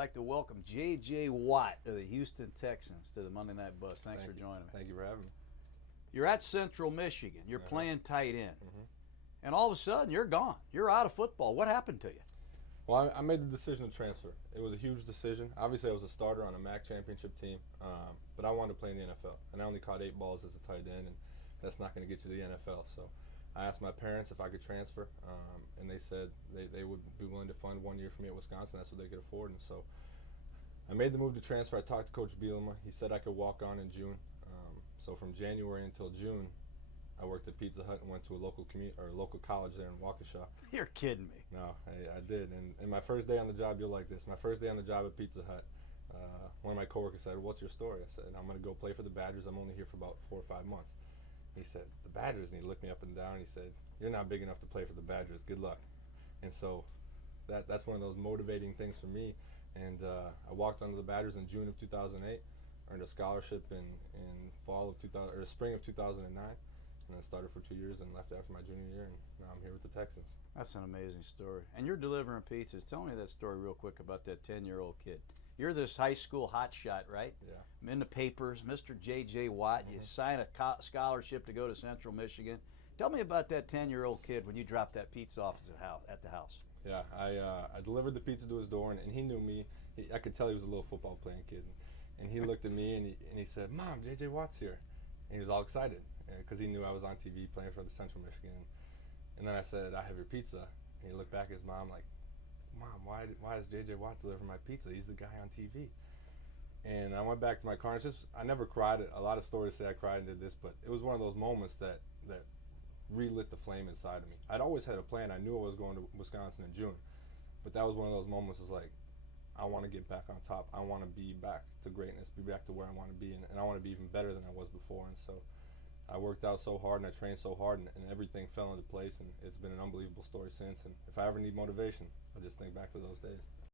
like to welcome J.J. Watt of the Houston Texans to the Monday Night Buzz. Thanks for joining me. Thank you for having me. You're at Central Michigan. You're playing tight end. Mm-hmm. And all of a sudden, you're gone. You're out of football. What happened to you? Well, I made the decision to transfer. It was a huge decision. Obviously, I was a starter on a MAC championship team, but I wanted to play in the NFL. And I only caught 8 balls as a tight end, and that's not going to get you to the NFL. So I asked my parents if I could transfer, and they said they would be willing to fund 1 year for me at Wisconsin. That's what they could afford. And so I made the move to transfer. I talked to Coach Bielema. He said I could walk on in June. So from January until June, I worked at Pizza Hut and went to a local college there in Waukesha. You're kidding me. No, I did. And my first day on the job, you'll like this. My first day on the job at Pizza Hut, one of my coworkers said, "What's your story?" I said, "I'm going to go play for the Badgers. I'm only here for about 4 or 5 months." He said, "The Badgers?" And he looked me up and down and he said, "You're not big enough to play for the Badgers. Good luck." And so that's one of those motivating things for me. And I walked onto the Badgers in June of 2008, earned a scholarship in spring of 2009. And then started for 2 years and left after my junior year, and now I'm here with the Texans. That's an amazing story. And you're delivering pizzas. Tell me that story real quick about that 10-year-old kid. You're this high school hotshot, right? Yeah. I'm in the papers, Mr. J.J. Watt. You sign a scholarship to go to Central Michigan. Tell me about that 10-year-old kid when you dropped that pizza off at the house. Yeah, I delivered the pizza to his door, and he knew me. I could tell he was a little football playing kid. And he looked at me, and he said, "Mom, J.J. Watt's here." And he was all excited, because he knew I was on TV playing for the Central Michigan. And then I said, "I have your pizza." And he looked back at his mom like, "Mom, why is J.J. Watt delivering my pizza? He's the guy on TV." And I went back to my car, and I never cried. A lot of stories say I cried and did this, but it was one of those moments that relit the flame inside of me. I'd always had a plan. I knew I was going to Wisconsin in June, but that was one of those moments. It's like, I want to get back on top. I want to be back to greatness, be back to where I want to be, and I want to be even better than I was before. And so I worked out so hard and I trained so hard, and everything fell into place, and it's been an unbelievable story since. And if I ever need motivation, I just think back to those days.